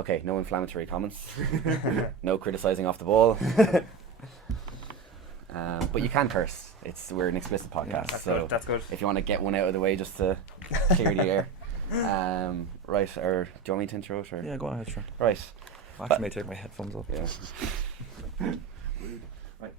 Okay, no inflammatory comments. No criticising off the ball. But you can curse. We're an explicit podcast, That's good. If you want to get one out of the way just to clear the air. Right, or do you want me to intro it? Or? Yeah, go ahead, sure. Right. I actually may take my headphones off. Yeah. Right.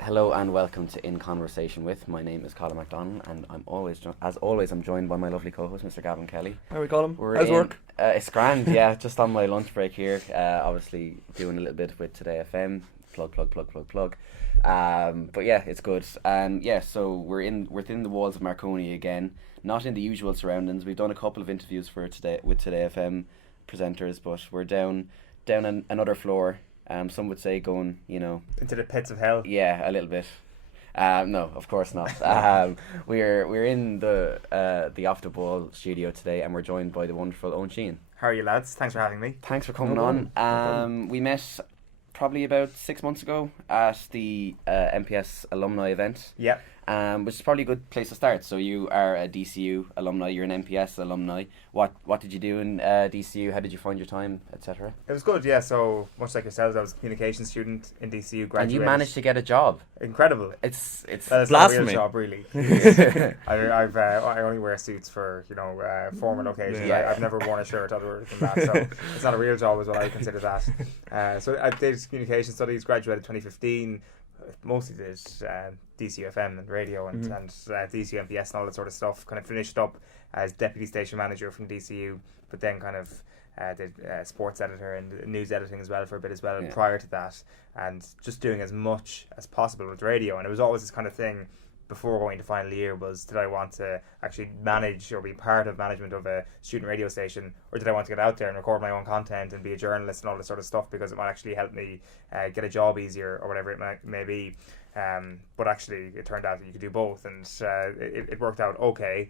Hello and welcome to In Conversation With. My name is Colin MacDonald, and I'm I'm joined by my lovely co-host, Mr. Gavin Kelly. How we call him? We're How's work? It's grand, yeah. Just on my lunch break here. Obviously doing a little bit with DCUfm. Plug. But yeah, it's good. And yeah, so we're within the walls of Marconi again, not in the usual surroundings. We've done a couple of interviews for today with DCUfm presenters, but we're down another floor. Some would say going, into the pits of hell. Yeah, a little bit. No, of course not. We're in the Off the Ball studio today, and we're joined by the wonderful Eoin Sheahan. How are you, lads? Thanks for having me. Thanks for coming on. We met probably about 6 months ago at the MPS alumni event. Yeah. Which is probably a good place to start. So you are a DCU alumni, you're an MPS alumni. What did you do in DCU? How did you find your time, etc.? It was good, yeah. So much like yourselves, I was a communications student in DCU. Graduated. And you managed to get a job. Incredible. It's not a real job, really. I only wear suits for formal occasions. Yeah. I've never worn a shirt other than that, so it's not a real job, is what I consider that. So I did communication studies, graduated 2015. Mostly did DCUfm and radio and DCU MPS and all that sort of stuff. Kind of finished up as deputy station manager from DCU, but then kind of did sports editor and news editing as well for a bit as well prior to that, and just doing as much as possible with radio. And it was always this kind of thing before going to final year was, did I want to actually manage or be part of management of a student radio station, or did I want to get out there and record my own content and be a journalist and all this sort of stuff, because it might actually help me get a job easier or whatever it may be. But actually it turned out that you could do both, and it worked out okay.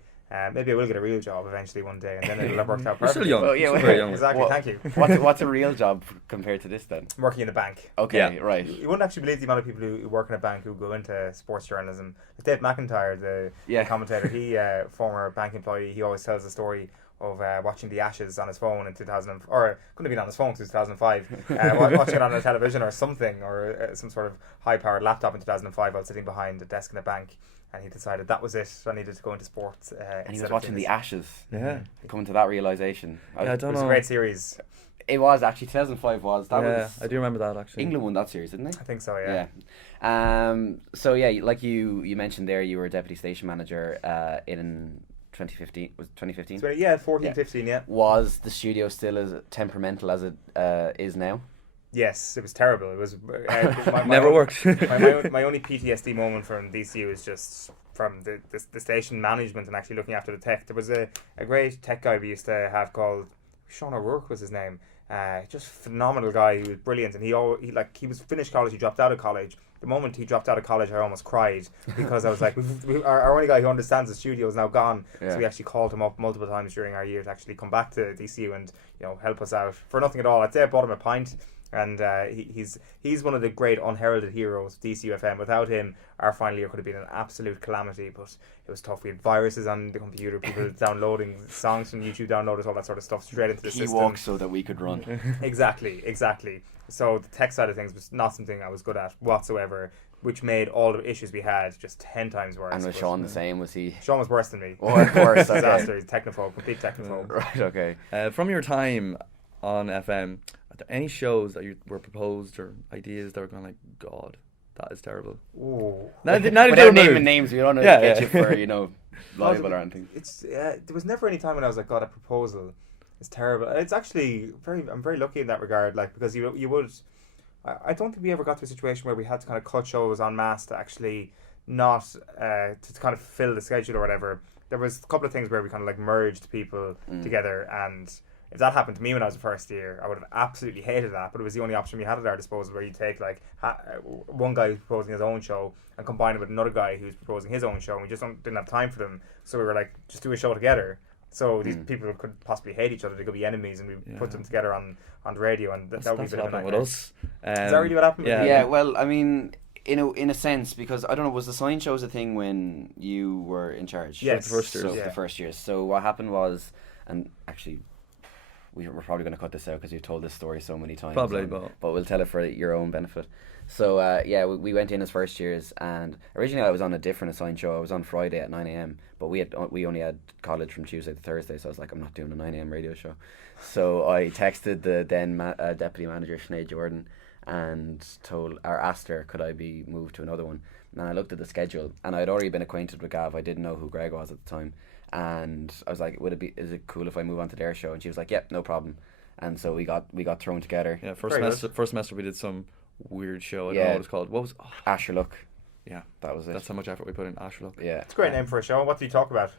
Maybe I will get a real job eventually one day, and then it'll have worked out perfectly. You're still young. Very young. Exactly, thank you. What's a real job compared to this then? I'm working in a bank. Okay, Yeah. right. You wouldn't actually believe the amount of people who work in a bank who go into sports journalism. Dave McIntyre, the commentator, he former bank employee, he always tells the story of watching the Ashes on his phone in 2000, or couldn't have been on his phone because it was 2005, watching it on a television or something, or some sort of high-powered laptop in 2005 while sitting behind a desk in a bank. And he decided that was it. I needed to go into sports. And he was watching the Ashes. Yeah. Coming to that realisation. I don't know. It was a great series. It was actually 2005 was. I do remember that actually. England won that series, didn't they? I think so, yeah. So yeah, like you mentioned there, you were deputy station manager in 2015. Was it 2015? So, yeah, 15, yeah. Was the studio still as temperamental as it is now? Yes, it was terrible. It was never worked. my only PTSD moment from DCU is just from the station management and actually looking after the tech. There was a great tech guy we used to have called Sean O'Rourke was his name. Just phenomenal guy. He was brilliant, and he was finished college. He dropped out of college. The moment he dropped out of college, I almost cried because I was like, our only guy who understands the studio is now gone. Yeah. So we actually called him up multiple times during our year to actually come back to DCU and help us out for nothing at all. I'd say I bought him a pint. And he's one of the great unheralded heroes of DCUfm. Without him, our final year could have been an absolute calamity, but it was tough. We had viruses on the computer, people downloading songs from YouTube, downloaders, all that sort of stuff straight into the system. He walked so that we could run. Exactly. So the tech side of things was not something I was good at whatsoever, which made all the issues we had just 10 times worse. And was Sean the same? Was he? Sean was worse than me. Worse. Disaster. He's technophobe, complete technophobe. Right, okay. From your time on FM, are there any shows that you were proposed or ideas that were going like, God, that is terrible? Ooh. Without naming names, we don't want to get you for, liable or anything. There was never any time when I was like, God, a proposal is terrible. It's actually I'm very lucky in that regard, because you would, I don't think we ever got to a situation where we had to kind of cut shows en masse to actually not, to kind of fill the schedule or whatever. There was a couple of things where we kind of merged people together, and if that happened to me when I was a first year, I would have absolutely hated that, but it was the only option we had at our disposal, where you take one guy who's proposing his own show and combine it with another guy who's proposing his own show, and we just didn't have time for them, so we were like, just do a show together. So these people could possibly hate each other, they could be enemies, and we put them together on the radio, and that would be a bit of a nightmare. With us. Is that really what happened? Yeah, well, I mean, in a sense, because I don't know, was the sign shows a thing when you were in charge? Yes, the first years. So the first years. So what happened was, and actually, we're probably going to cut this out because you've told this story so many times. Probably, but but we'll tell it for your own benefit. So we went in as first years, and originally I was on a different assigned show. I was on Friday at 9 a.m, but we only had college from Tuesday to Thursday, so I was like, I'm not doing a 9 a.m. radio show. So I texted the then deputy manager Sinead Jordan and asked her could I be moved to another one. And I looked at the schedule, and I'd already been acquainted with Gav. I didn't know who Greg was at the time, and I was like, is it cool if I move on to their show? And she was like, yep, no problem. And so we got thrown together. yeah, first semester we did some weird show. I don't know Yeah. what it's called. What was? Asher Look. Yeah, That was it. that's how much effort we put in Ashlock. Yeah. It's a great name for a show. What do you talk about?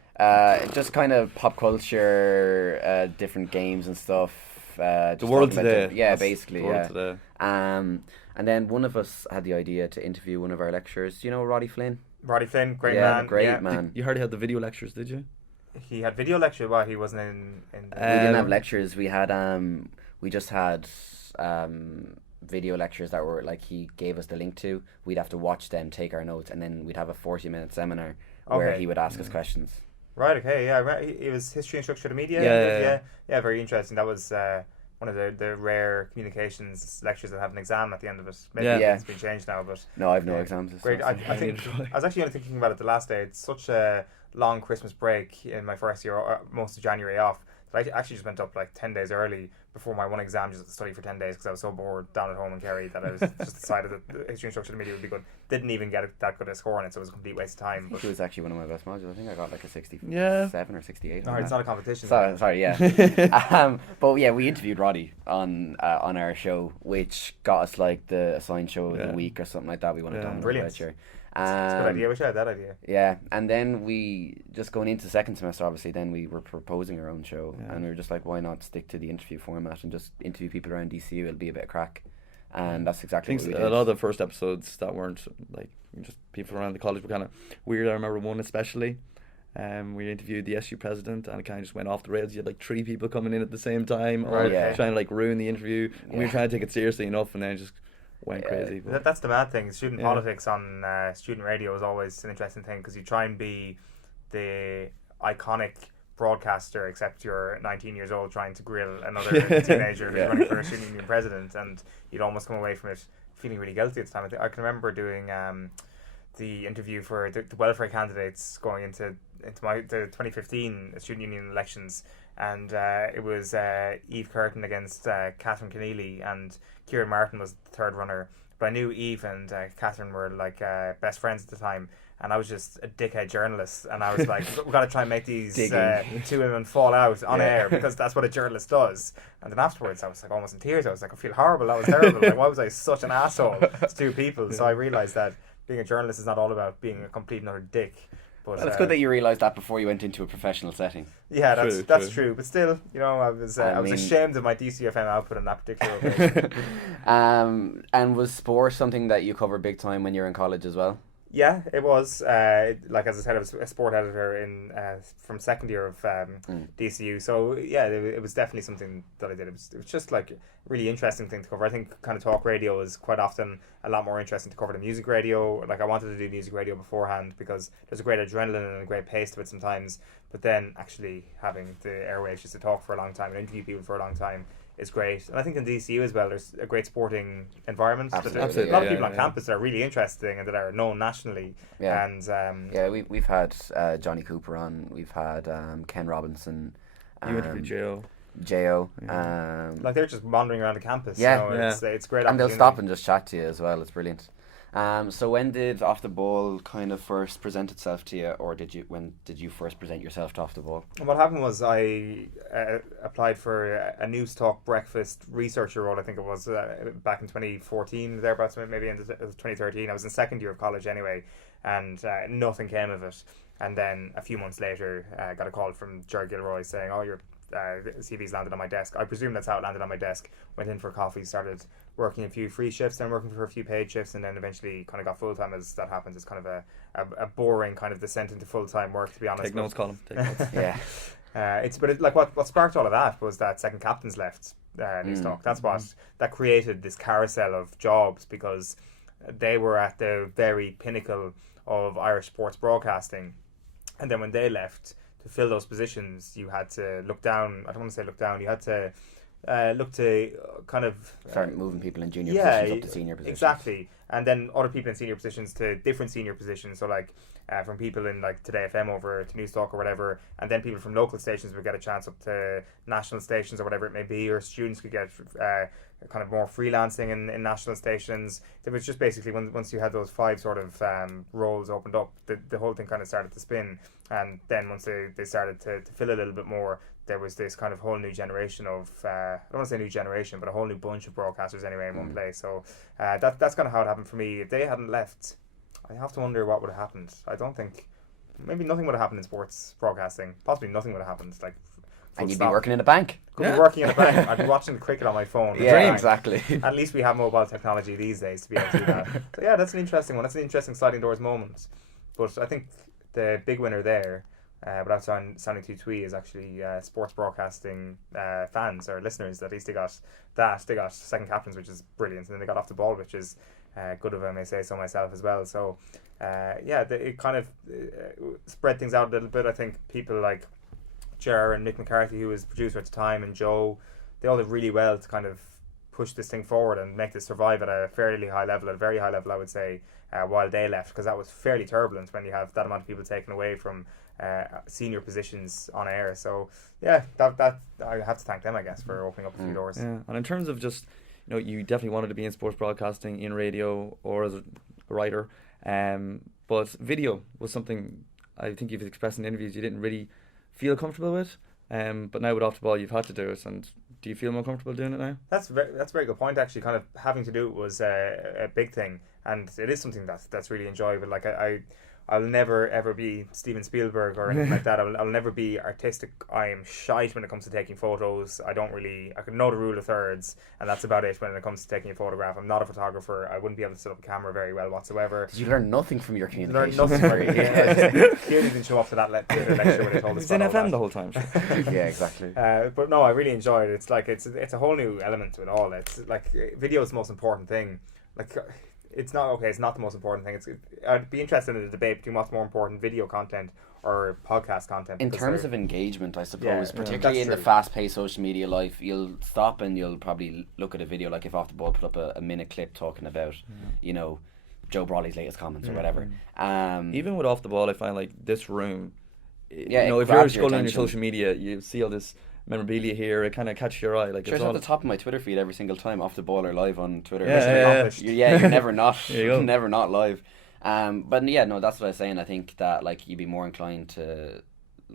Just kind of pop culture, different games and stuff. The just world talking about today. yeah, That's basically, the world yeah. today. And then one of us had the idea to interview one of our lecturers. Do you know Roddy Flynn? Roddy Flynn, great Yeah, man. great yeah. man. You hardly had the video lectures, did you? He had video lecture. Why he wasn't in We didn't have Um, lectures. We had we just had video lectures that were like he gave us the link to. We'd have to watch them, take our notes, and then we'd have a 40-minute seminar where Okay. he would ask us questions. Right. Okay. Yeah. Right. It was history and structure of the media. Yeah. Very interesting. That was one of the rare communications lectures that had an exam at the end of it. Maybe Yeah. it's been changed now, but No, I've no Yeah. exams. This great. semester. I think I was actually only thinking about it the last day. It's such a long Christmas break in my first year, most of January off. That I actually just went up like 10 days early before my one exam just to study for 10 days because I was so bored down at home in Kerry that I was just decided that the history and structure of the media would be good. Didn't even get that good a score on it, so it was a complete waste of time. I But think it was actually one of my best modules. I think I got like a 67 Yeah. or 68. no, on it's that. not a competition. Sorry, yeah. But yeah, we interviewed Roddy on our show, which got us like the assigned show of Yeah. the week or something like that. We wanted Yeah. to Brilliant. lecture. It's a good idea. I wish I had that idea. Yeah, and then we just going into second semester. Obviously, then we were proposing our own show, Yeah. and we were just like, why not stick to the interview format and just interview people around DCU? It'll be a bit of crack, and that's I exactly think what we a did. lot of the first episodes that weren't like just people around the college were kind of weird. I remember one especially. We interviewed the SU president, and it kind of just went off the rails. You had like 3 people coming in at the same time, all Right, yeah. trying to like ruin the interview. And we were Yeah. trying to take it seriously enough, and then it just went Yeah. crazy. But That's the mad thing. Student Yeah. politics on student radio is always an interesting thing because you try and be the iconic broadcaster, except you're 19 years old trying to grill another teenager who's Yeah. running for a student union president, and you'd almost come away from it feeling really guilty at the time. I can remember doing the interview for the welfare candidates going into the 2015 student union elections, and it was Eve Curtin against Catherine Keneally, and Kieran Martin was the third runner. But I knew Eve and Catherine were like best friends at the time, and I was just a dickhead journalist, and I was like, we've got to try and make these two women fall out on air because that's what a journalist does. And then afterwards I was like almost in tears. I was like, I feel horrible, that was terrible. Like, why was I such an asshole to 2 people? So I realised that being a journalist is not all about being a complete and utter dick. But Well, it's good that you realised that before you went into a professional setting. yeah, that's True. true. But still, you know, I was mean- ashamed of my DCUfm output on that particular occasion. And was sport something that you covered big time when you were in college as well? Yeah, it was. Like as I said, I was a sport editor in from second year of DCU. So yeah, it was definitely something that I did. It was just like a really interesting thing to cover. I think kind of talk radio is quite often a lot more interesting to cover than music radio. Like I wanted to do music radio beforehand because there's a great adrenaline and a great pace to it sometimes. But then actually having the airwaves just to talk for a long time and interview people for a long time is great. And I think in DCU as well, there's a great sporting environment. Absolutely. There's a lot of Yeah, people on yeah. campus that are really interesting and that are known nationally. Yeah. And Yeah, we've had Johnny Cooper on. We've had Ken Robinson. you interviewed J.O. J.O. like they're just wandering around the campus. Yeah. You know, it's great. And they'll opportunity. stop and just chat to you as well. It's brilliant. So when did Off the Ball kind of first present itself to you, or when did you first present yourself to Off the Ball? And what happened was I applied for a News Talk breakfast researcher role. I think it was back in 2014, thereabouts, maybe in 2013. I was in second year of college anyway, and nothing came of it. And then a few months later, I got a call from Ger Gilroy saying, "Oh, your CV's landed on my desk." I presume that's how it landed on my desk. Went in for coffee, started working a few free shifts, then working for a few paid shifts, and then eventually kind of got full time. As that happens, it's kind of a boring kind of descent into full time work, to be honest. Take notes, Colin. Take notes. Yeah. What sparked all of that was that second captains left News Talk. That's what that created this carousel of jobs, because they were at the very pinnacle of Irish sports broadcasting, and then when they left, fill those positions, you had to look down. I don't want to say look down. You had to look to kind of start moving people in junior positions up to senior positions. Exactly, and then other people in senior positions to different senior positions. So like from people in like Today FM over to Newstalk or whatever, and then people from local stations would get a chance up to national stations or whatever it may be, or students could get kind of more freelancing in national stations. It was just basically once you had those 5 sort of roles opened up, the whole thing kind of started to spin. And then once they started to fill a little bit more, there was this kind of whole new generation of, I don't want to say new generation, but a whole new bunch of broadcasters anyway in one place. So that's kind of how it happened for me. If they hadn't left, I have to wonder what would have happened. I don't think, maybe nothing would have happened in sports broadcasting. Possibly nothing would have happened. Like, and you'd be working in a bank. Could be working in a bank. I'd be watching the cricket on my phone. Yeah, exactly. At least we have mobile technology these days to be able to do that. So yeah, that's an interesting one. That's an interesting sliding doors moment. But I think the big winner there, without sounding too twee, is actually sports broadcasting fans or listeners. At least they got that. They got second captains, which is brilliant, and then they got off the ball, which is good of them, I may say so myself as well. So it kind of spread things out a little bit. I think people like Ger and Mick McCarthy, who was producer at the time, and Joe, they all did really well to kind of push this thing forward and make this survive at a fairly high level, at a very high level, I would say, while they left, because that was fairly turbulent when you have that amount of people taken away from senior positions on air. So yeah, that I have to thank them, I guess, for opening up a few doors. Yeah, and in terms of just, you definitely wanted to be in sports broadcasting, in radio, or as a writer, but video was something I think you've expressed in interviews you didn't really feel comfortable with, but now with Off the Ball you've had to do it, and do you feel more comfortable doing it now? That's a very good point, actually. Kind of having to do it was a big thing, and it is something that's really enjoyable. Like I'll never ever be Steven Spielberg or anything like that. I'll never be artistic. I am shite when it comes to taking photos. I can know the rule of thirds, and that's about it when it comes to taking a photograph. I'm not a photographer. I wouldn't be able to set up a camera very well whatsoever. Did you learn nothing from your communication? Learn nothing. Clearly didn't show up to that lecture when they told us. It's in FM the whole time. Yeah, exactly. But no, I really enjoyed it. It's like it's a whole new element to it all. It's like video is the most important thing. Like. It's not the most important thing. I'd be interested in a debate between what's more important, video content or podcast content. In terms of engagement, I suppose, particularly in the fast-paced social media life, you'll stop and you'll probably look at a video, like if Off the Ball put up a minute clip talking about, Joe Brawley's latest comments or whatever. Even with Off the Ball, I find like this room, if you're scrolling on your social media, you see all this memorabilia here, it kind of catches your eye. Like, it's at the top of my Twitter feed every single time. Off the Ball or live on Twitter. You're never not never not live. But yeah, no, that's what I was saying. I think that like you'd be more inclined to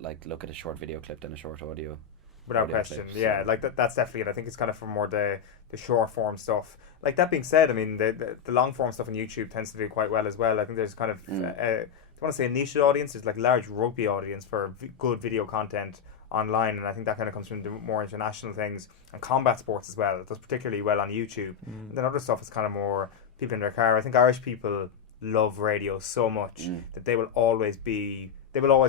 like look at a short video clip than a short audio. Without question, clip, like that's definitely it. I think it's kind of for more the short form stuff. Like that being said, I mean the long form stuff on YouTube tends to do quite well as well. I think there's kind of I want to say a niche audience. There's like a large rugby audience for good video content online, and I think that kind of comes from the more international things, and combat sports as well. It does particularly well on YouTube. And then other stuff is kind of more people in their car. I think Irish people love radio so much that they will always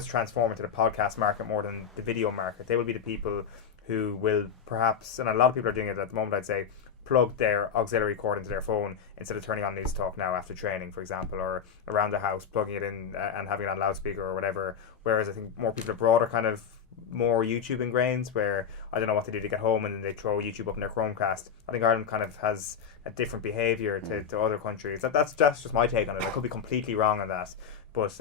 transform into the podcast market more than the video market. They will be the people who will perhaps, and a lot of people are doing it at the moment, I'd say, plug their auxiliary cord into their phone instead of turning on News Talk now after training, for example, or around the house, plugging it in and having it on loudspeaker or whatever. Whereas I think more people abroad are kind of more YouTube ingrained, where I don't know what they do to get home and then they throw YouTube up in their Chromecast. I think Ireland kind of has a different behaviour to other countries. That's just my take on it. I could be completely wrong on that, but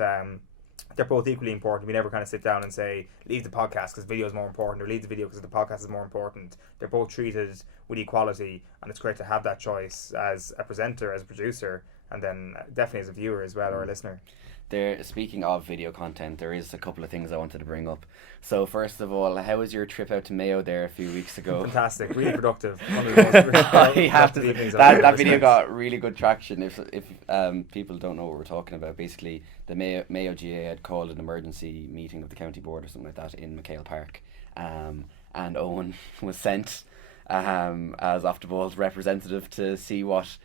they're both equally important. We never kind of sit down and say leave the podcast because video is more important, or leave the video because the podcast is more important. They're both treated with equality, and it's great to have that choice as a presenter, as a producer, and then definitely as a viewer as well, or a listener. Speaking of video content, there is a couple of things I wanted to bring up. So first of all, how was your trip out to Mayo there a few weeks ago? Fantastic, really productive. That video got really good traction. If people don't know what we're talking about, basically the Mayo GA had called an emergency meeting of the county board or something like that in McHale Park, and Eoin was sent as Off the Ball's representative to see what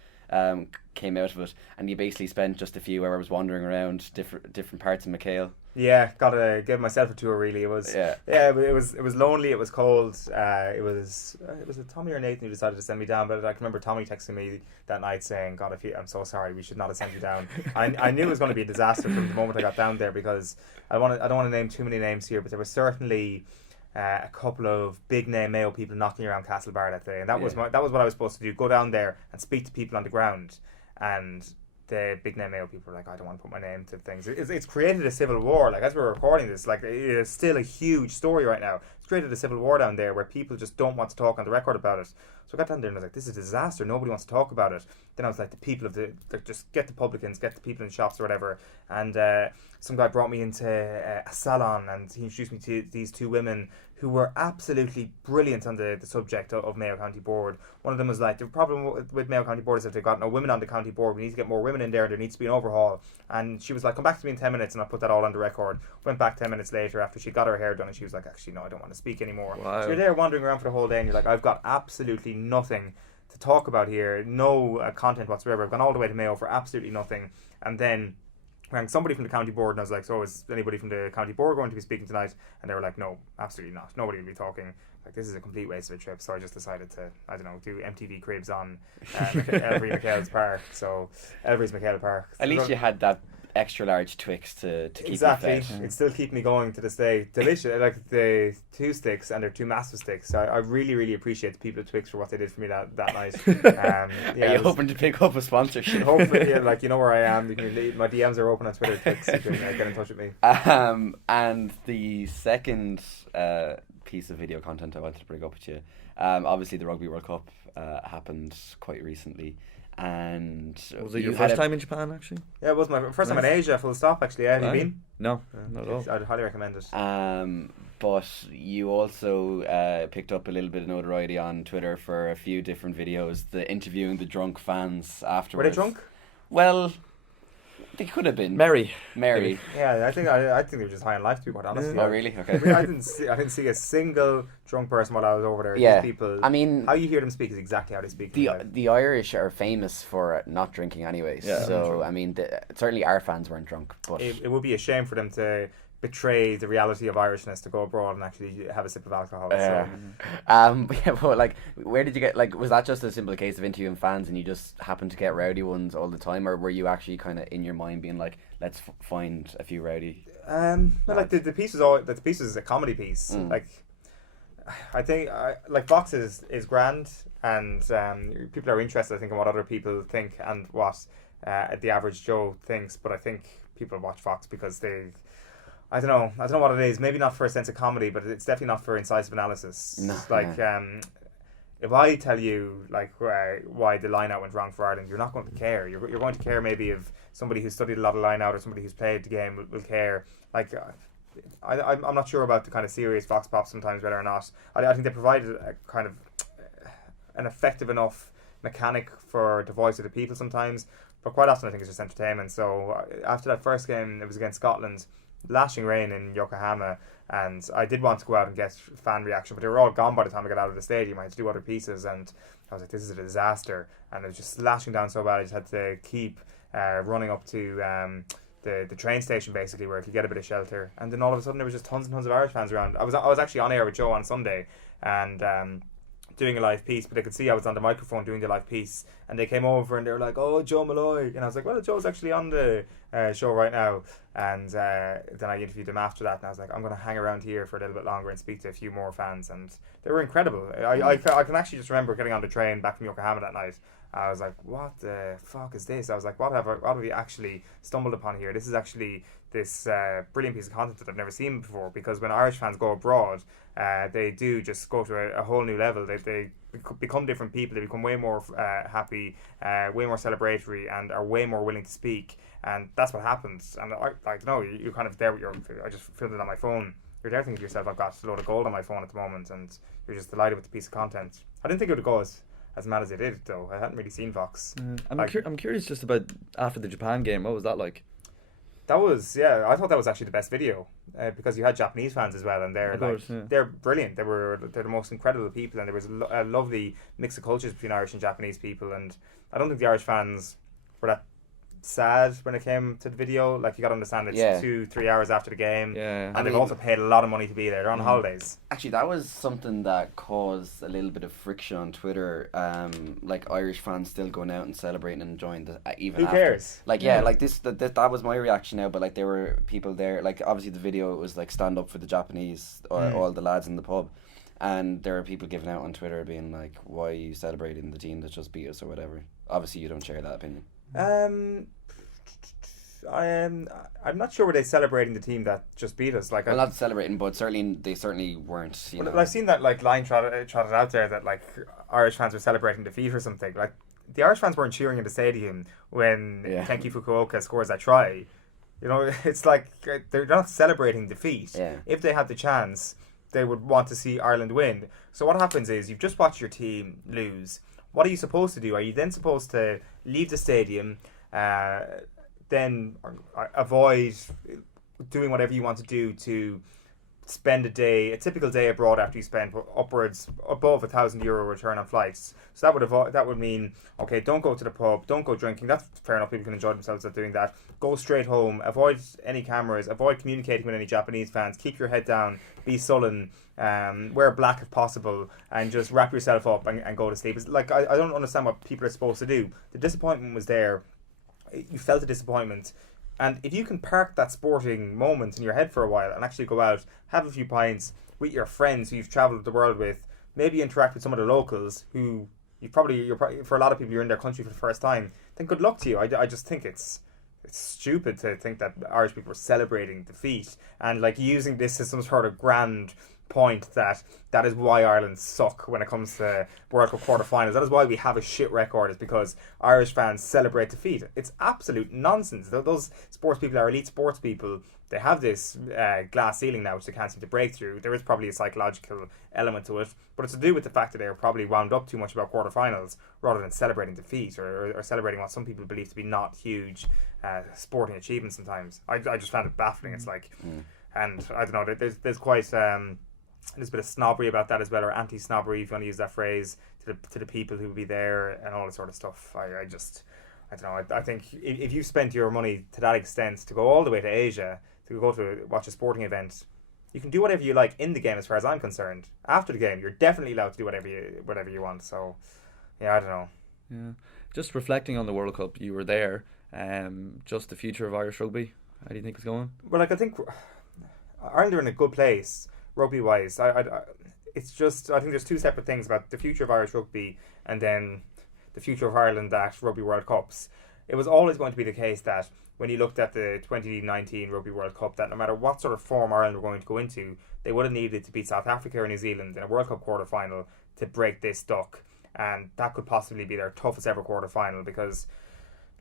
came out of it, and you basically spent just a few hours wandering around different parts of McHale. Yeah, gotta give myself a tour. Really, it was. Yeah. Yeah, but it was lonely. It was cold. It was it Tommy or Nathan who decided to send me down. But I can remember Tommy texting me that night saying, "God, I'm so sorry. We should not have sent you down." I knew it was going to be a disaster from the moment I got down there, because I don't want to name too many names here, but there was certainly a couple of big name Mayo people knocking around Castlebar that day, and that was what I was supposed to do: go down there and speak to people on the ground. And the big name Mayo people were like, I don't want to put my name to things. It's created a civil war. Like, as we're recording this, like, it is still a huge story right now. It's created a civil war down there where people just don't want to talk on the record about it. So I got down there and I was like, this is a disaster. Nobody wants to talk about it. Then I was like, the people of just get the publicans, get the people in shops or whatever. And some guy brought me into a salon, and he introduced me to these two women who were absolutely brilliant on the subject of Mayo County Board. One of them was like, the problem with Mayo County Board is that they've got no women on the county board. We need to get more women in there. There needs to be an overhaul. And she was like, come back to me in 10 minutes and I'll put that all on the record. Went back 10 minutes later after she got her hair done, and she was like, actually, no, I don't want to speak anymore. Wow. So you're there wandering around for the whole day, and you're like, I've got absolutely nothing to talk about here. No content whatsoever. I've gone all the way to Mayo for absolutely nothing. And then rang somebody from the county board, and I was like, so is anybody from the county board going to be speaking tonight? And they were like, no, absolutely not. Nobody will be talking. Like, this is a complete waste of a trip. So I just decided to, I don't know, do MTV Cribs on Elvery McHale's Park. So Elvery's McHale Park. At least you had that extra large Twix to keep exactly. you fed. It's still keeping me going to this day. Delicious. Like the 2 sticks, and they're 2 massive sticks. So I really, really appreciate the people at Twix for what they did for me that night. Are you hoping to pick up a sponsorship? Hopefully, yeah, like, you know where I am. You can, my DMs are open on Twitter. Twix, you can get in touch with me. And the second piece of video content I wanted to bring up with you, obviously the Rugby World Cup happened quite recently. And was it your first time in Japan, actually? Yeah, it was my first time in Asia, full stop, actually. Yeah, have you been? No, not at all. I'd highly recommend it. But you also picked up a little bit of notoriety on Twitter for a few different videos, the interviewing the drunk fans afterwards. Were they drunk? Well, they could have been. Merry. Yeah, I think they were just high on life, to be quite honest. Yeah. Oh, really? Okay. I didn't see a single drunk person while I was over there. Yeah. These people, I mean, how you hear them speak is exactly how they speak. The Irish are famous for not drinking anyway. Yeah, so I mean, certainly our fans weren't drunk, but it would be a shame for them to betray the reality of Irishness to go abroad and actually have a sip of alcohol. Yeah, but like, where did you get, like, was that just a simple case of interviewing fans and you just happened to get rowdy ones all the time, or were you actually kind of in your mind being like, let's find a few rowdy? Like the piece is a comedy piece. Like, I think like Vox is grand, and people are interested, I think, in what other people think and what the average Joe thinks. But I think people watch Vox because I don't know what it is. Maybe not for a sense of comedy, but it's definitely not for incisive analysis. No, like, if I tell you like why the line out went wrong for Ireland, you're not going to care. You're going to care maybe if somebody who's studied a lot of line out or somebody who's played the game will care. Like, I'm not sure about the kind of serious Vox Pop sometimes, whether or not. I think they provided a kind of an effective enough mechanic for the voice of the people sometimes, but quite often I think it's just entertainment. So after that first game, it was against Scotland, lashing rain in Yokohama, and I did want to go out and get fan reaction, but they were all gone by the time I got out of the stadium. I had to do other pieces, and I was like, this is a disaster, and it was just lashing down so bad I just had to keep running up to the train station, basically, where I could get a bit of shelter. And then all of a sudden there was just tons and tons of Irish fans around. I was actually on air with Joe on Sunday, and doing a live piece, but they could see I was on the microphone doing the live piece, and they came over and they were like, oh, Joe Malloy, and I was like, well, Joe's actually on the show right now. And then I interviewed him after that, and I was like, I'm going to hang around here for a little bit longer and speak to a few more fans, and they were incredible. I can actually just remember getting on the train back from Yokohama that night. I was like, what the fuck is this? I was like, what have we actually stumbled upon here? This is actually this brilliant piece of content that I've never seen before, because when Irish fans go abroad, they do just go to a whole new level. They become different people. They become way more happy, way more celebratory, and are way more willing to speak. And that's what happens. And I don't know, you're kind of there with I just filled it on my phone. You're there thinking to yourself, I've got a load of gold on my phone at the moment, and you're just delighted with the piece of content. I didn't think it would go as mad as it did, though. I hadn't really seen Vox. I'm curious just about after the Japan game. What was that like? That was, yeah, I thought that was actually the best video, because you had Japanese fans as well, and they're they're brilliant. They're the most incredible people, and there was a lovely mix of cultures between Irish and Japanese people, and I don't think the Irish fans were that sad when it came to the video. Like, you got to understand it's 2-3 hours after the game. Yeah. And they've also paid a lot of money to be there. They're on holidays. Actually, that was something that caused a little bit of friction on Twitter. Like, Irish fans still going out and celebrating and enjoying the even. Who after. cares? Like, like that was my reaction now. But like, there were people there. Like, obviously the video, it was like stand up for the Japanese, all the lads in the pub. And there are people giving out on Twitter being like, why are you celebrating the team that just beat us or whatever? Obviously, you don't share that opinion. I'm not sure were they celebrating the team that just beat us. Like, well, not celebrating, but they certainly weren't. You know. I've seen that like line trotted out there that like Irish fans were celebrating defeat or something. Like, the Irish fans weren't cheering in the stadium when Kenki Fukuoka scores that try. You know, it's like they're not celebrating defeat. Yeah. If they had the chance, they would want to see Ireland win. So what happens is you've just watched your team lose. What are you supposed to do? Are you then supposed to leave the stadium, then avoid doing whatever you want to do to spend a typical day abroad after you spend upwards above €1,000 return on flights? So that would mean, okay, don't go to the pub, don't go drinking. That's fair enough. People can enjoy themselves at doing that. Go straight home. Avoid any cameras. Avoid communicating with any Japanese fans. Keep your head down. Be sullen. Wear black if possible, and just wrap yourself up and go to sleep. It's like, I don't understand what people are supposed to do. The disappointment was there. You felt the disappointment. And if you can park that sporting moment in your head for a while and actually go out, have a few pints with your friends who you've travelled the world with, maybe interact with some of the locals who you're probably for a lot of people, you're in their country for the first time, then good luck to you. I just think it's stupid to think that Irish people are celebrating defeat and like using this as some sort of grand point that is why Ireland suck when it comes to World Cup quarterfinals. That is why we have a shit record, is because Irish fans celebrate defeat. It's absolute nonsense. Those sports people are elite sports people. They have this glass ceiling now which they can't seem to break through. There is probably a psychological element to it, but it's to do with the fact that they're probably wound up too much about quarterfinals rather than celebrating defeat or celebrating what some people believe to be not huge sporting achievements sometimes. I just found it baffling. It's like, and I don't know, there's quite there's a bit of snobbery about that as well, or anti-snobbery, if you want to use that phrase, to the people who will be there and all that sort of stuff. I don't know. I think if you spent your money to that extent to go all the way to Asia to go to watch a sporting event, you can do whatever you like in the game, as far as I'm concerned. After the game, you're definitely allowed to do whatever you want. So, yeah, I don't know. Yeah, just reflecting on the World Cup, you were there. Just the future of Irish rugby. How do you think it's going? Well, like, I think Ireland are in a good place rugby wise. It's just, I think there's two separate things about the future of Irish rugby and then the future of Ireland at Rugby World Cups. It was always going to be the case that when you looked at the 2019 Rugby World Cup, that no matter what sort of form Ireland were going to go into, they would have needed to beat South Africa or New Zealand in a World Cup quarter final to break this duck, and that could possibly be their toughest ever quarter final, because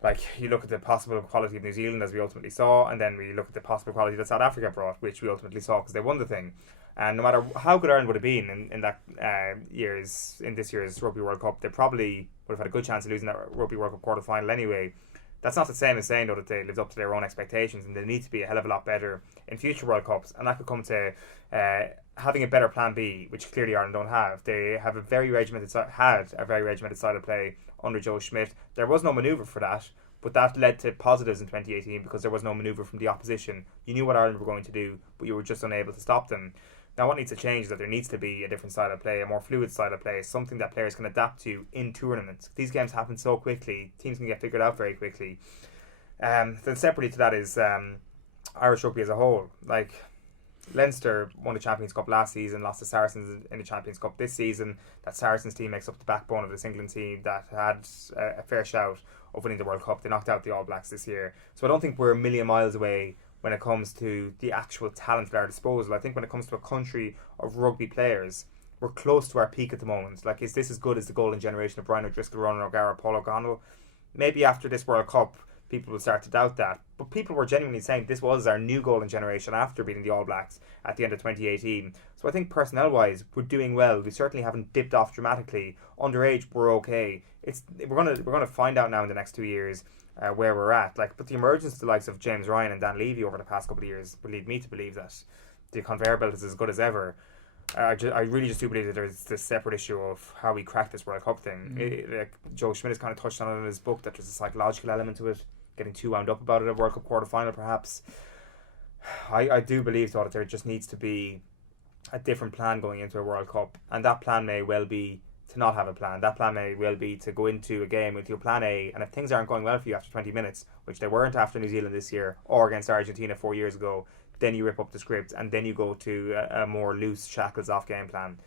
like, you look at the possible quality of New Zealand, as we ultimately saw, and then we look at the possible quality that South Africa brought, which we ultimately saw because they won the thing. And no matter how good Ireland would have been in this year's Rugby World Cup, they probably would have had a good chance of losing that Rugby World Cup quarter final anyway. That's not the same as saying, though, that they lived up to their own expectations, and they need to be a hell of a lot better in future World Cups, and that could come to having a better plan B, which clearly Ireland don't have. They have had a very regimented style of play under Joe Schmidt. There was no manoeuvre for that, but that led to positives in 2018 because there was no manoeuvre from the opposition. You knew what Ireland were going to do, but you were just unable to stop them. Now, what needs to change is that there needs to be a different style of play, a more fluid style of play, something that players can adapt to in tournaments. These games happen so quickly, teams can get figured out very quickly. Then separately to that is Irish rugby as a whole. Like, Leinster won the Champions Cup last season, lost to Saracens in the Champions Cup this season. That Saracens team makes up the backbone of this England team that had a fair shout of winning the World Cup. They knocked out the All Blacks this year. So I don't think we're a million miles away when it comes to the actual talent at our disposal. I think when it comes to a country of rugby players, we're close to our peak at the moment. Like, is this as good as the golden generation of Brian O'Driscoll, Ronan O'Gara, Paul O'Connell? Maybe after this World Cup, people will start to doubt that. But people were genuinely saying this was our new golden generation after beating the All Blacks at the end of 2018. So I think personnel-wise, we're doing well. We certainly haven't dipped off dramatically. Underage, we're okay. We're gonna find out now in the next 2 years where we're at. Like, but the emergence of the likes of James Ryan and Dan Levy over the past couple of years would lead me to believe that the conveyor belt is as good as ever. I really just do believe that there's this separate issue of how we crack this World Cup thing. Joe Schmidt has kind of touched on it in his book, that there's a psychological element to it. getting too wound up about it. A World Cup quarter final, perhaps. I do believe though that there just needs to be a different plan going into a World Cup, and that plan may well be to not have a plan. That plan may well be to go into a game with your plan A, and if things aren't going well for you after 20 minutes, which they weren't after New Zealand this year or against Argentina 4 years ago, then you rip up the script and then you go to a more loose, shackles off game plan.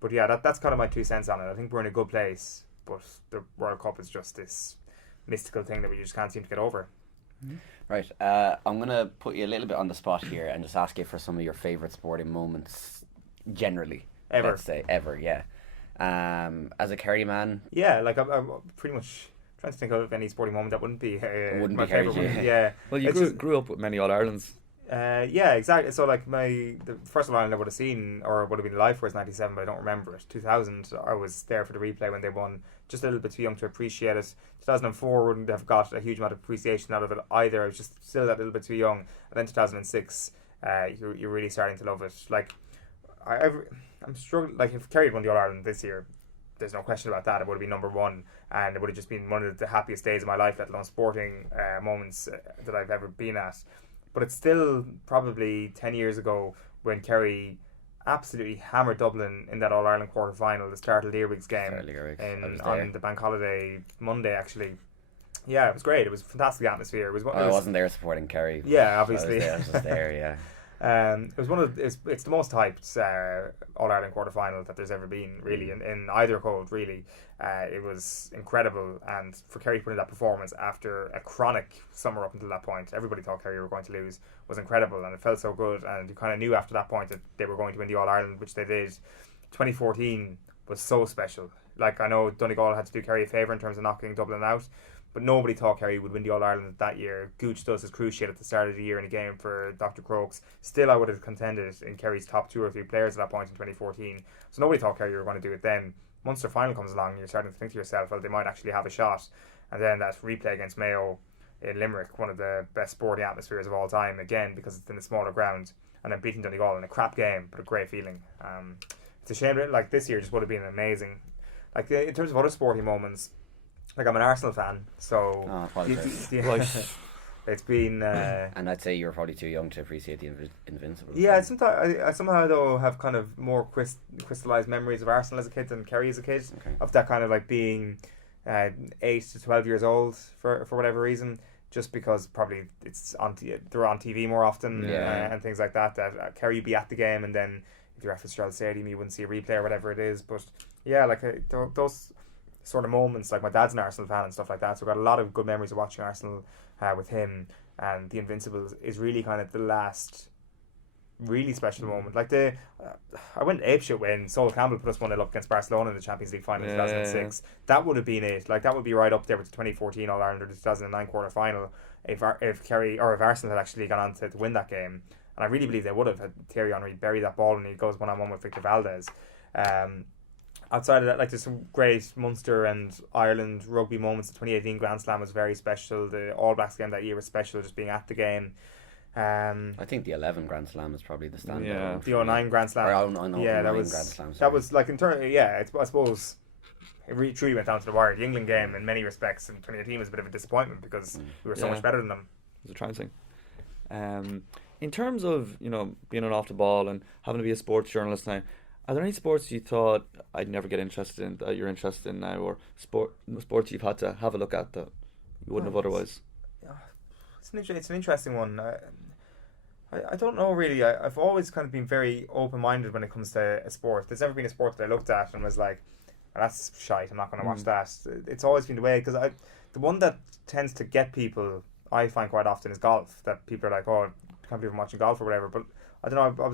But yeah, that's kind of my 2 cents on it. I think we're in a good place, but the World Cup is just this mystical thing that we just can't seem to get over. Right, I'm going to put you a little bit on the spot here and just ask you for some of your favourite sporting moments generally. Ever. Let's say, ever, yeah. As a Kerry man... Yeah, like I'm pretty much trying to think of any sporting moment that wouldn't be my favourite one. Yeah. Well, you grew up with many All-Irelands. Yeah, exactly. So like the first All-Ireland I would have seen or would have been alive for is 97, but I don't remember it. 2000, I was there for the replay when they won. Just a little bit too young to appreciate it. 2004 wouldn't have got a huge amount of appreciation out of it either. I was just still that little bit too young. And then 2006, you're really starting to love it. Like I'm struggling. Like if Kerry had won the All-Ireland this year, there's no question about that. It would have been number one, and it would have just been one of the happiest days of my life, let alone sporting moments that I've ever been at. But it's still probably 10 years ago when Kerry absolutely hammered Dublin in that All-Ireland quarter-final, the Startle Earwigs game on the bank holiday Monday, actually. Yeah, it was great. It was a fantastic atmosphere. I wasn't there supporting Kerry. Yeah, obviously. I was just there, yeah. It was it's the most hyped All-Ireland quarter-final that there's ever been, really, in either code, really. It was incredible, and for Kerry to put in that performance after a chronic summer up until that point, everybody thought Kerry were going to lose, was incredible, and it felt so good, and you kind of knew after that point that they were going to win the All-Ireland, which they did. 2014 was so special. Like, I know Donegal had to do Kerry a favour in terms of knocking Dublin out, but nobody thought Kerry would win the All-Ireland that year. Gooch does his cruciate at the start of the year in a game for Dr. Crokes. Still, I would have contended in Kerry's top 2 or 3 players at that point in 2014. So nobody thought Kerry were going to do it then. Once their final comes along, you're starting to think to yourself, well, they might actually have a shot. And then that replay against Mayo in Limerick, one of the best sporting atmospheres of all time, again, because it's in a smaller ground. And then beating Donegal in a crap game, but a great feeling. It's a shame that, like, this year just would have been amazing. Like, in terms of other sporting moments, like, I'm an Arsenal fan, so it's been and I'd say you were probably too young to appreciate the Invincibles. Yeah, I somehow though have kind of more crystallized memories of Arsenal as a kid than Kerry as a kid. Of that kind of like being 8 to 12 years old for whatever reason, just because probably they're on TV more often and things like that. That Kerry, you'd be at the game, and then if you're at Fitzgerald Stadium, you wouldn't see a replay or whatever it is. But yeah, like those sort of moments, like my dad's an Arsenal fan and stuff like that, so I've got a lot of good memories of watching Arsenal with him, and the Invincibles is really kind of the last really special moment. Like I went apeshit when Sol Campbell put us 1-0 up against Barcelona in the Champions League final in 2006. That would have been it. Like that would be right up there with the 2014 All-Ireland or the 2009 quarter final if Kerry or if Arsenal had actually gone on to win that game. And I really believe they would have had Thierry Henry bury that ball and he goes 1-on-1 with Victor Valdez. Outside of that, like, there's some great Munster and Ireland rugby moments. The 2018 Grand Slam was very special. The All Blacks game that year was special, just being at the game. I think the 11 Grand Slam is probably the standout. Yeah, the 09 Grand Slam. That was Grand Slam. That was like in turn. Yeah, I suppose it really truly went down to the wire. The England game, in many respects, in 2018 was a bit of a disappointment because we were so much better than them. It was a trouncing. In terms of being on off the ball and having to be a sports journalist now, are there any sports you thought I'd never get interested in that you're interested in now, or sports you've had to have a look at that you wouldn't have otherwise? It's an interesting one. I don't know really. I've always kind of been very open-minded when it comes to a sport. There's never been a sport that I looked at and was like, oh, that's shite, I'm not going to watch that. It's always been the way, because the one that tends to get people, I find quite often, is golf. That people are like, oh, I can't believe I'm watching golf or whatever. But I don't know,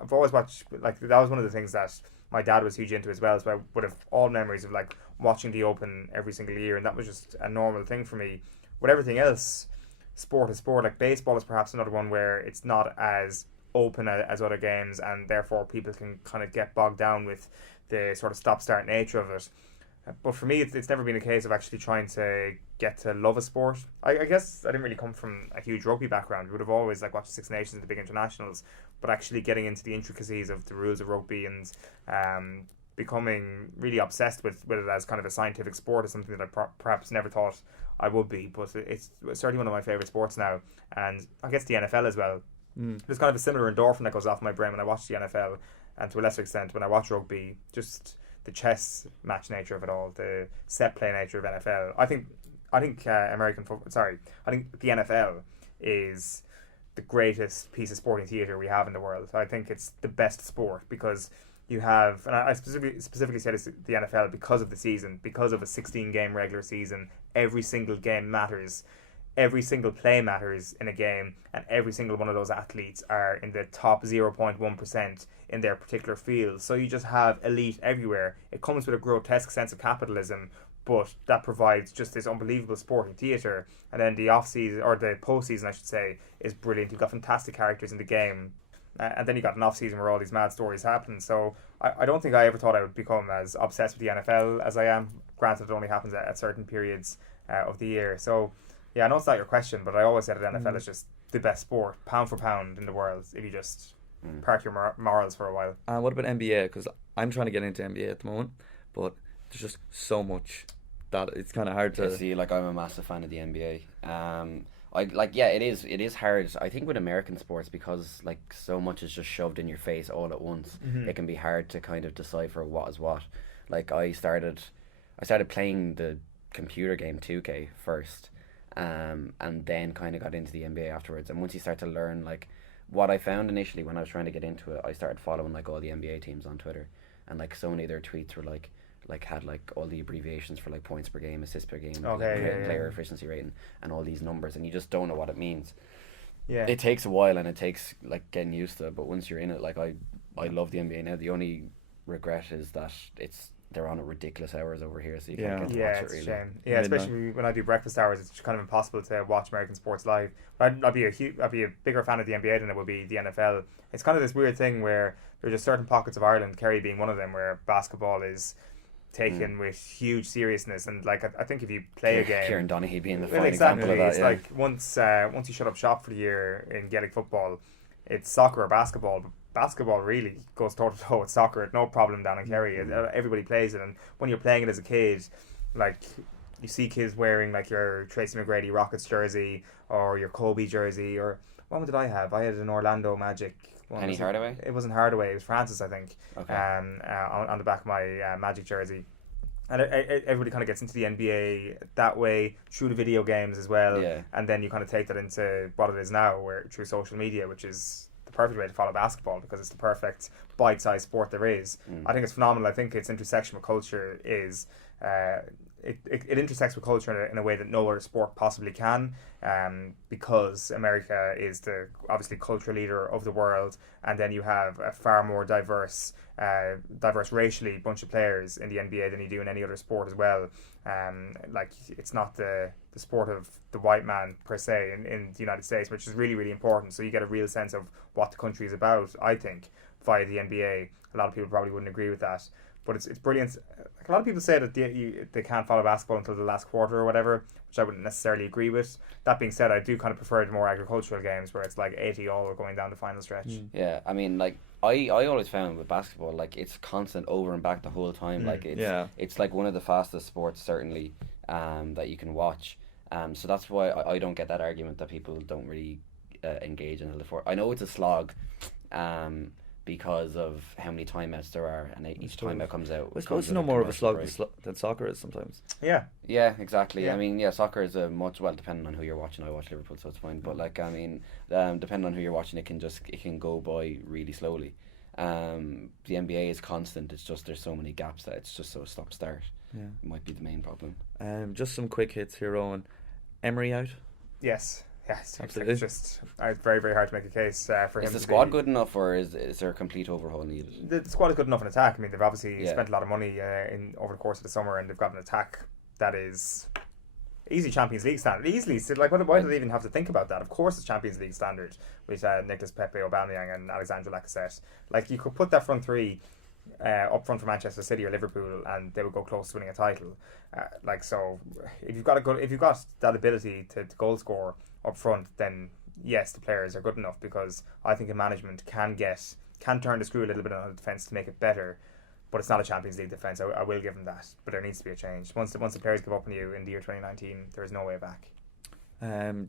I've always watched, like, that was one of the things that my dad was huge into as well, so I would have all memories of like watching the Open every single year, and that was just a normal thing for me. With everything else, sport is sport. Like baseball is perhaps another one where it's not as open as other games, and therefore people can kind of get bogged down with the sort of stop-start nature of it. But for me, it's never been a case of actually trying to get to love a sport. I guess I didn't really come from a huge rugby background. We would have always like watched Six Nations and the big internationals, but actually getting into the intricacies of the rules of rugby and becoming really obsessed with it as kind of a scientific sport is something that I perhaps never thought I would be. But it's certainly one of my favourite sports now, and I guess the NFL as well. There's kind of a similar endorphin that goes off my brain when I watch the NFL, and to a lesser extent when I watch rugby. Just the chess match nature of it all, the set play nature of NFL. I think American football. Sorry, I think the NFL is the greatest piece of sporting theatre we have in the world. I think it's the best sport because you have, and I specifically said it's the NFL because of the season, because of a 16-game regular season. Every single game matters. Every single play matters in a game, and every single one of those athletes are in the top 0.1% in their particular field. So you just have elite everywhere. It comes with a grotesque sense of capitalism, but that provides just this unbelievable sporting theatre. And then the off-season, or the post-season I should say, is brilliant. You've got fantastic characters in the game. And then you got an off-season where all these mad stories happen. So I don't think I ever thought I would become as obsessed with the NFL as I am. Granted, it only happens at certain periods of the year. So yeah, I know it's not your question, but I always said that NFL is just the best sport, pound for pound, in the world, if you just park your morals for a while. What about NBA? Because I'm trying to get into NBA at the moment, but there's just so much that it's kind of hard to... See, like, I'm a massive fan of the NBA. It is hard. I think with American sports, because like so much is just shoved in your face all at once, it can be hard to kind of decipher what is what. Like I started playing the computer game 2K first, and then kind of got into the NBA afterwards. And once you start to learn, like, what I found initially when I was trying to get into it, I started following like all the NBA teams on Twitter, and like so many of their tweets were like had like all the abbreviations for like points per game, assists per game, player efficiency rating, and all these numbers, and you just don't know what it means. Yeah, it takes a while and it takes like getting used to it, but once you're in it, like I love the NBA now. The only regret is that they're on at ridiculous hours over here, so you can't get to watch it really. It's a shame. Yeah, especially when I do breakfast hours, it's kind of impossible to watch American sports live. But I'd be a bigger fan of the NBA than it would be the NFL. It's kind of this weird thing where there's just certain pockets of Ireland, Kerry being one of them, where basketball is taken with huge seriousness, and like I think if you play a game, Kieran Donaghy being the fine example of that. It's like once you shut up shop for the year in Gaelic football, it's soccer or basketball. But basketball really goes toe to toe with soccer. No problem down in Kerry. Everybody plays it, and when you're playing it as a kid, like you see kids wearing like your Tracy McGrady Rockets jersey or your Kobe jersey, or what one did I have? I had an Orlando Magic. Penny Hardaway? It wasn't Hardaway, it was Francis, I think. Okay. On the back of my Magic jersey. And everybody kind of gets into the NBA that way, through the video games as well. Yeah. And then you kind of take that into what it is now, where through social media, which is the perfect way to follow basketball because it's the perfect bite-sized sport there is. I think it's phenomenal. I think its intersection with culture is... It intersects with culture in a way that no other sport possibly can, because America is the obviously cultural leader of the world, and then you have a far more diverse racially bunch of players in the NBA than you do in any other sport as well. Like it's not the sport of the white man per se in the United States, which is really, really important. So you get a real sense of what the country is about, I think, via the NBA. A lot of people probably wouldn't agree with that. But it's brilliant. Like a lot of people say that they can't follow basketball until the last quarter or whatever, which I wouldn't necessarily agree with. That being said, I do kind of prefer the more agricultural games where it's like 80-all going down the final stretch. Yeah, I mean, like I always found with basketball, like it's constant over and back the whole time. Like it's like one of the fastest sports certainly that you can watch. So that's why I don't get that argument that people don't really engage in it. I know it's a slog. Because of how many timeouts there are, and each timeout comes out. I suppose it's no more of a slog than soccer is sometimes. Yeah, exactly. Yeah. I mean, soccer is depending on who you're watching. I watch Liverpool, so it's fine. But like, I mean, depending on who you're watching, it can go by really slowly. The NBA is constant. It's just there's so many gaps that it's just so stop-start. Yeah, it might be the main problem. Just some quick hits here, Owen. Emery out? Yes. Yeah, it's just very, very hard to make a case for him. Is the squad good enough, or is there a complete overhaul needed? The squad is good enough in attack. I mean, they've obviously spent a lot of money over the course of the summer, and they've got an attack that is easy Champions League standard. Easily, so like, why do they even have to think about that? Of course, it's Champions League standard with Nicolas Pepe, Aubameyang, and Alexandre Lacazette. Like, you could put that front three up front for Manchester City or Liverpool, and they would go close to winning a title. So if you've got that ability to goal score up front, then yes, the players are good enough, because I think a management can turn the screw a little bit on the defence to make it better. but it's not a Champions League defence. I will give him that, but there needs to be a change. Once the players give up on you in the year 2019, there is no way back.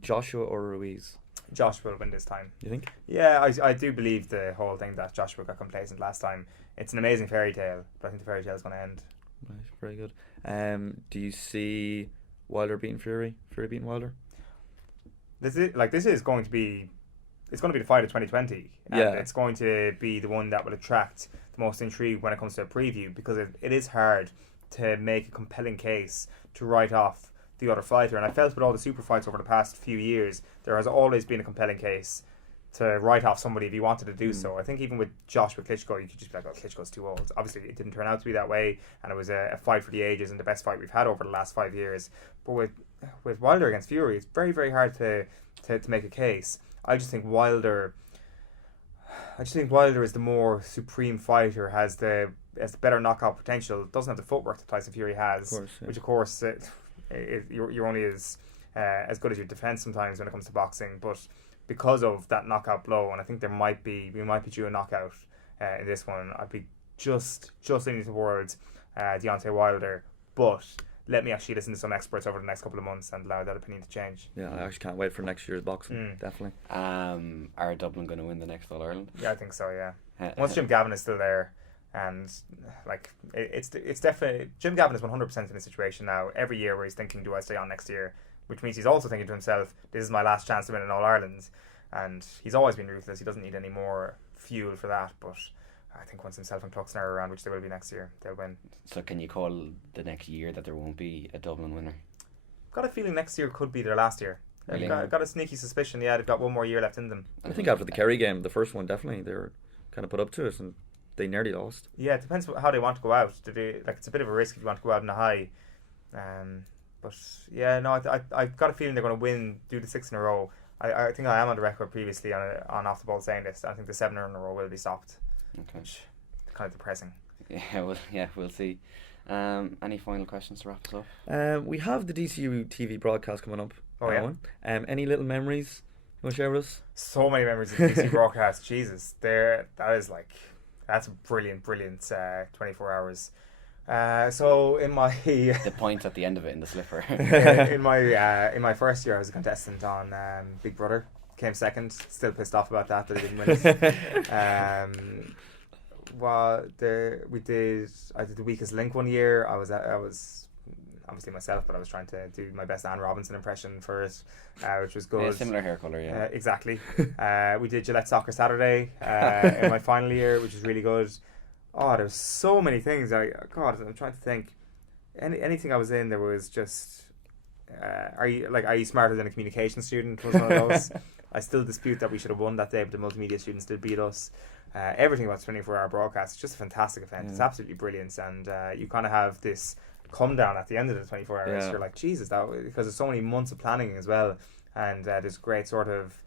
Joshua or Ruiz? Josh will win this time. You think? Yeah, I do believe the whole thing that Joshua got complacent last time. It's an amazing fairy tale, but I think the fairy tale is going to end. Right, very good. Do you see Wilder beating Fury? Fury beating Wilder? This is going to be. It's going to be the fight of 2020, and it's going to be the one that will attract the most intrigue when it comes to a preview, because it is hard to make a compelling case to write off the other fighter. And I felt with all the super fights over the past few years, there has always been a compelling case to write off somebody if you wanted to do so. I think even with Joshua Klitschko, you could just be like, oh, Klitschko's too old. Obviously, it didn't turn out to be that way, and it was a fight for the ages and the best fight we've had over the last 5 years. But with Wilder against Fury, it's very, very hard to make a case. I just think Wilder is the more supreme fighter, has the better knockout potential, doesn't have the footwork that Tyson Fury has, which of course you're only as good as your defense sometimes when it comes to boxing. But because of that knockout blow, and I think we might be due a knockout in this one, I'd be just leaning towards Deontay Wilder, but let me actually listen to some experts over the next couple of months and allow that opinion to change. Yeah, I actually can't wait for next year's boxing. Definitely. Are Dublin going to win the next All Ireland? Yeah, I think so. Yeah. Once Jim Gavin is still there, and it's definitely Jim Gavin is 100% in a situation now every year where he's thinking, do I stay on next year? Which means he's also thinking to himself, this is my last chance to win an All Ireland, and he's always been ruthless. He doesn't need any more fuel for that, but I think once himself and Cluxton are around, which they will be next year, they'll win. So can you call the next year that there won't be a Dublin winner? Got a feeling next year could be their last year. Really? Got a sneaky suspicion, they've got one more year left in them. I think after the Kerry game, the first one, definitely, they were kind of put up to it, and they nearly lost. Yeah, it depends how they want to go out. It's a bit of a risk if you want to go out in a high. But yeah, no, I got a feeling they're going to do the 6 in a row. I think I am on the record previously on Off the Ball saying this. I think the 7 in a row will be stopped. Okay. Which is kind of depressing. Yeah, we'll see. Any final questions to wrap us up? We have the DCU TV broadcast coming up. Oh, yeah. Any little memories you want to share with us? So many memories of the DC broadcast. Jesus, that's brilliant 24 hours. So in my the point at the end of it in the slipper. in my first year, I was a contestant on Big Brother. Came second. Still pissed off about that I didn't win it. I did the Weakest Link one year. I was obviously myself, but I was trying to do my best Anne Robinson impression for it, which was good. Yeah, similar hair colour, yeah. Exactly. We did Gillette Soccer Saturday in my final year, which was really good. Oh, there's so many things. I'm trying to think. Anything I was in, there was just. Are you smarter than a communication student? Was one of those. I still dispute that we should have won that day, but the multimedia students did beat us. Everything about 24-hour broadcast, it's just a fantastic event. It's absolutely brilliant, and you kind of have this come down at the end of the 24 hours. You're like, Jesus, because there's so many months of planning as well, and there's great sort of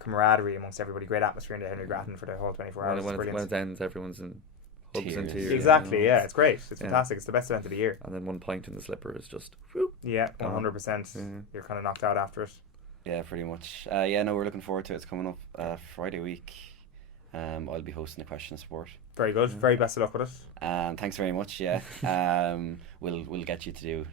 camaraderie amongst everybody, great atmosphere in the Henry Grattan for the whole 24 hours. When it ends, everyone's in hubs and tears. Exactly, yeah, it's great. It's fantastic. It's the best event of the year. And then one pint in the slipper is just whoop, 100%. You're kind of knocked out after it. Yeah, pretty much. We're looking forward to it. It's coming up Friday week. I'll be hosting the question sport. Very good. Very best of luck with it. Thanks very much. Yeah. We'll get you to do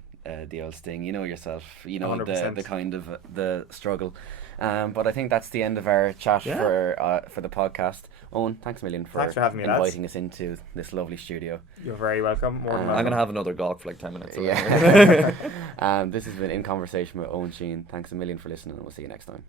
the old sting. You know yourself. You know 100%. the kind of the struggle. But I think that's the end of our chat for the podcast. Owen, thanks a million for having me, inviting us into this lovely studio. You're very welcome. More than welcome. I'm going to have another gawk for like 10 minutes. Yeah. This has been In Conversation with Eoin Sheahan. Thanks a million for listening, and we'll see you next time.